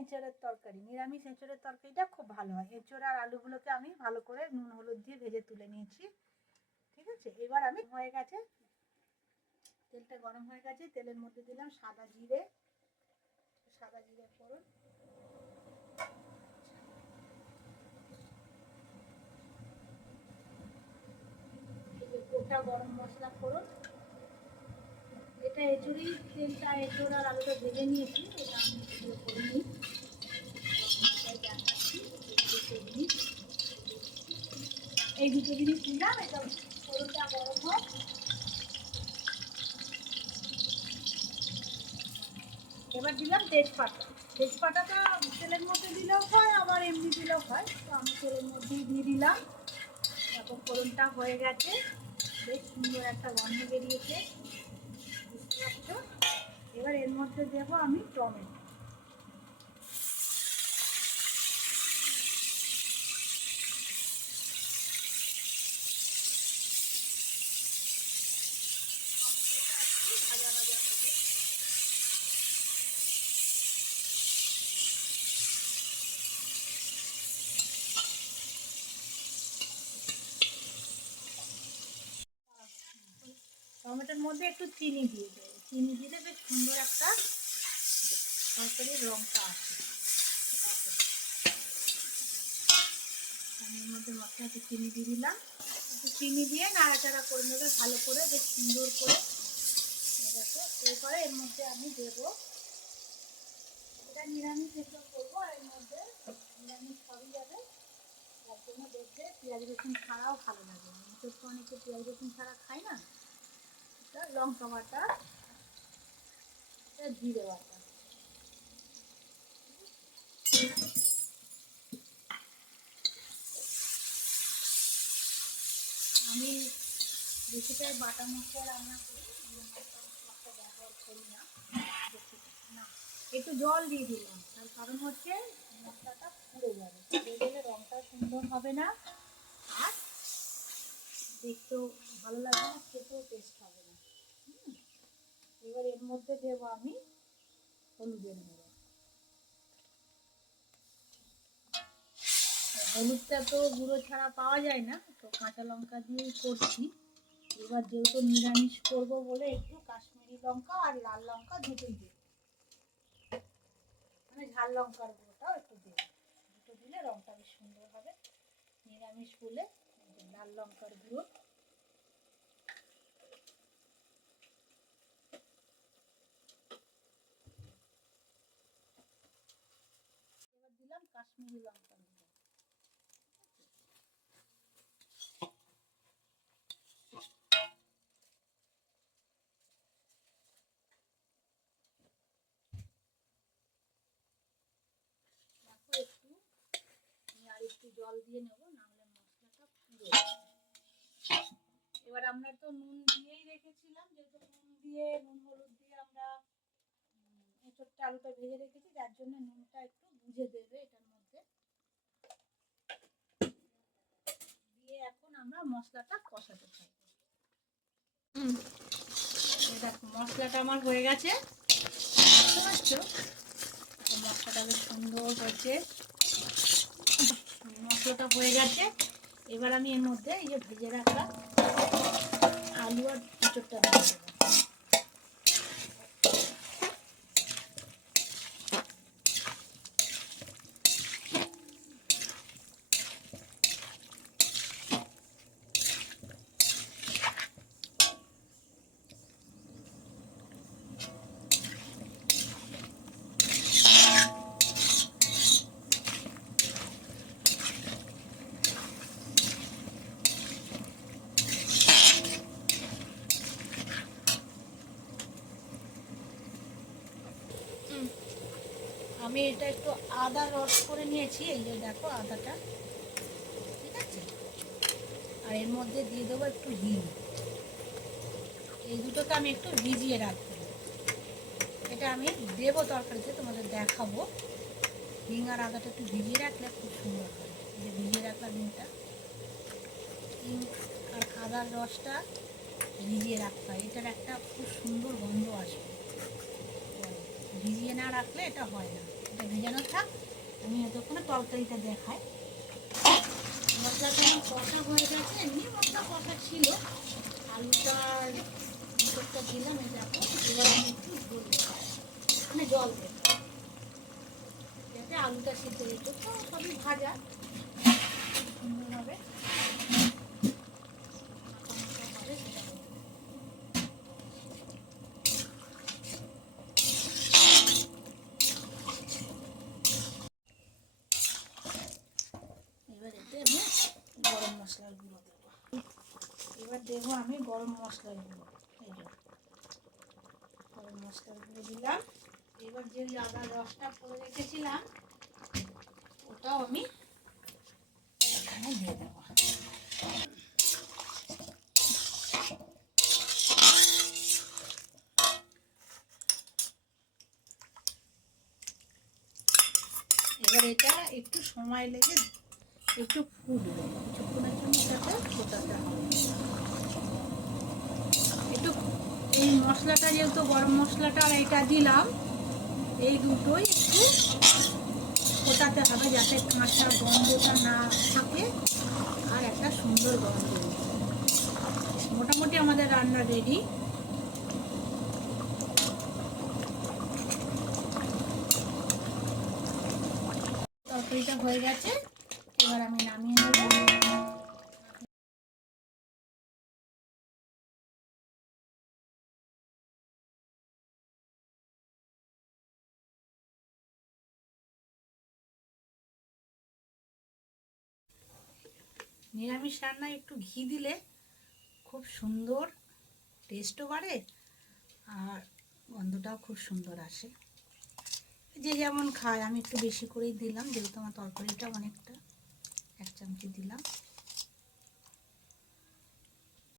এঁচড়ের তরকারি, নিরামিষ এঁচড়ের তরকারিটা খুব ভালো হয়। এঁচড় আর আলুগুলোকে আমি ভালো করে নুন হলুদ দিয়ে ভেজে তুলে নিয়েছি। ঠিক আছে, এবার আমি হয়ে গেছে, তেলটা গরম হয়ে গেছে, তেলের মধ্যে দিলাম সাদা জিরে ফোড়ন, গোটা গরম মশলা ফোড়ন। এটা এঁচড়ি তেলটা, এঁচড় আর আলুটা ভেজে নিয়েছি, এটা আমি করে নিই। এই দুটো জিনিস দিলাম, এটা ফোড়নটা গরম হোক। এবার দিলাম তেজপাতা। তেজপাতাটা তেলের মধ্যে দিলেও হয়, আবার এমনি দিলেও হয়, তো আমি তেলের মধ্যেই দিয়ে দিলাম। তারপর ফোড়নটা হয়ে গেছে, বেশ সুন্দর একটা গন্ধ বেরিয়েছে, বুঝতে পারছো। এবার এর মধ্যে দেবো আমি টমেটো। ভাজা ভাজা হবে। টমেটোর মধ্যে একটু চিনি দিয়ে দেবো, চিনি দিলে বেশ সুন্দর একটা তরকারির রঙটা আসে। ঠিক আছে, আমি এর মধ্যে মশলাতে চিনি দিয়ে দিলাম। একটু চিনি দিয়ে নাড়াচাড়া করে নেবে ভালো করে, বেশ সুন্দর করে। দেখো, এরপরে এর মধ্যে আমি দেবো, এটা নিরামিষ এসব করবো, আর এর মধ্যে নিরামিষ সবই যাবে, তার জন্য দেখবে পেঁয়াজ রসুন ছাড়াও ভালো লাগে। আমি তো অনেকে পেঁয়াজ রসুন ছাড়া খাই না। এটা লঙ্কা বাটা, এটা জিরে বাটা। আমি বেশিটাই বাটা মশলা রান্না করি, মশলা ব্যবহার করি না। না, একটু জল দিয়ে দিলাম, তার কারণ হচ্ছে মশলাটা পুড়ে যাবে, পুড়ে গেলে রঙটা সুন্দর হবে না, আর দেখতেও ভালো লাগবে না, খেতেও টেস্ট হবে না। এবার এর মধ্যে দেবো আমি হলুদের গুঁড়ো। হলুদটা তো গুঁড়ো ছাড়া পাওয়া যায় না, তো কাঁচা লঙ্কা দিয়েই করছি। এবার যেহেতু নিরামিষ করবো বলে একটু কাশ্মীরি লঙ্কা আর লাল লঙ্কা দুটোই দেব, মানে ঝাল লঙ্কার গুঁড়োটাও একটু দেব, দুটো দিলে রঙটা বেশ সুন্দর হবে। নিরামিষ বলে লাল লঙ্কার গুঁড়ো। এবার দিলাম কাশ্মীরি লঙ্কার গুঁড়ো। একটু আর একটু জল দিয়ে নেবো, নাহলে মশলাটা পুড়ে যাবে। এবার আমরা তো নুন দিয়েই রেখেছিলাম, যেহেতু নুন হলুদ দিয়ে আমরা এঁচোড়টা আলুটা ভেজে রেখেছি, যার জন্য নুনটা একটু বুঝে দেবে এটার মধ্যে দিয়ে। এখন আমরা মশলাটা কষাতে থাকবো। দেখো মশলাটা আমার হয়ে গেছে, বুঝতে পারছো, মশলাটা বেশ সুন্দর হয়েছে, মশলাটা হয়ে গেছে। এবার আমি এর মধ্যে এই যে ভেজে রাখা আলু আর এঁচোড়টা দিয়ে দেবো। আমি এটা একটু আদা রস করে নিয়েছি, এই যে দেখো আদাটা, ঠিক আছে। আর এর মধ্যে দিয়ে দেবো একটু হিং, এই দুটোকে আমি একটু ভিজিয়ে রাখবো। এটা আমি দেবো তরকারিতে, তোমাদের দেখাবো। হিং আর আদাটা একটু ভিজিয়ে রাখলে খুব সুন্দর হয়। এই যে ভিজিয়ে রাখলাম হিংটা, হিং আর আদার রসটা ভিজিয়ে রাখতে হয়, এটার একটা খুব সুন্দর গন্ধ আসবে। ভিজিয়ে না রাখলে এটা হয় না, এটা ভেজানো থাক, আমি এতক্ষণে তরকারিটা দেখাই। মশলাটা কষা হয়ে গেছে, এমনি মশলা কষা ছিল, আলুটার ভিতরটা দিলাম। এই দেখো, এবার আমি একটু ঝোল দেবো, মানে জল দেবো, যাতে আলুটা সিদ্ধ হয়ে যেত। তো সবই ভাজা সুন্দরভাবে হবে সেটা করবো। এবার এতে আমি গরম মশলার গুঁড়ো দেবো। এবার দেবো আমি গরম মশলার গুঁড়ো। এই যে গরম মশলার গুঁড়ো দিলাম। এবার যে আদা রসটা করে রেখেছিলাম ওটাও আমি এখানে দিয়ে দেবো। এবার এটা একটু সময় লেগে একটু ফুটবে, কিছুক্ষণের জন্য এটাকে ফোটাতে হবে একটু। এই মশলাটা যেহেতু গরম মশলাটা আর এইটা দিলাম, এই দুটোই একটু ফোটাতে হবে যাতে কাঁচা গন্ধটা না থাকে আর একটা সুন্দর গন্ধ। মোটামুটি আমাদের রান্না রেডি। তরকারিটা হয়ে গেছে, এবার আমি নামিয়ে নেব। নিরামিষ রান্নায় একটু ঘি দিলে খুব সুন্দর টেস্টও বাড়ে আর গন্ধটাও খুব সুন্দর আসে। যে যেমন খায়, আমি একটু বেশি করেই দিলাম যেহেতু আমার তরকারিটা অনেকটা, 1 চামচি দিলাম।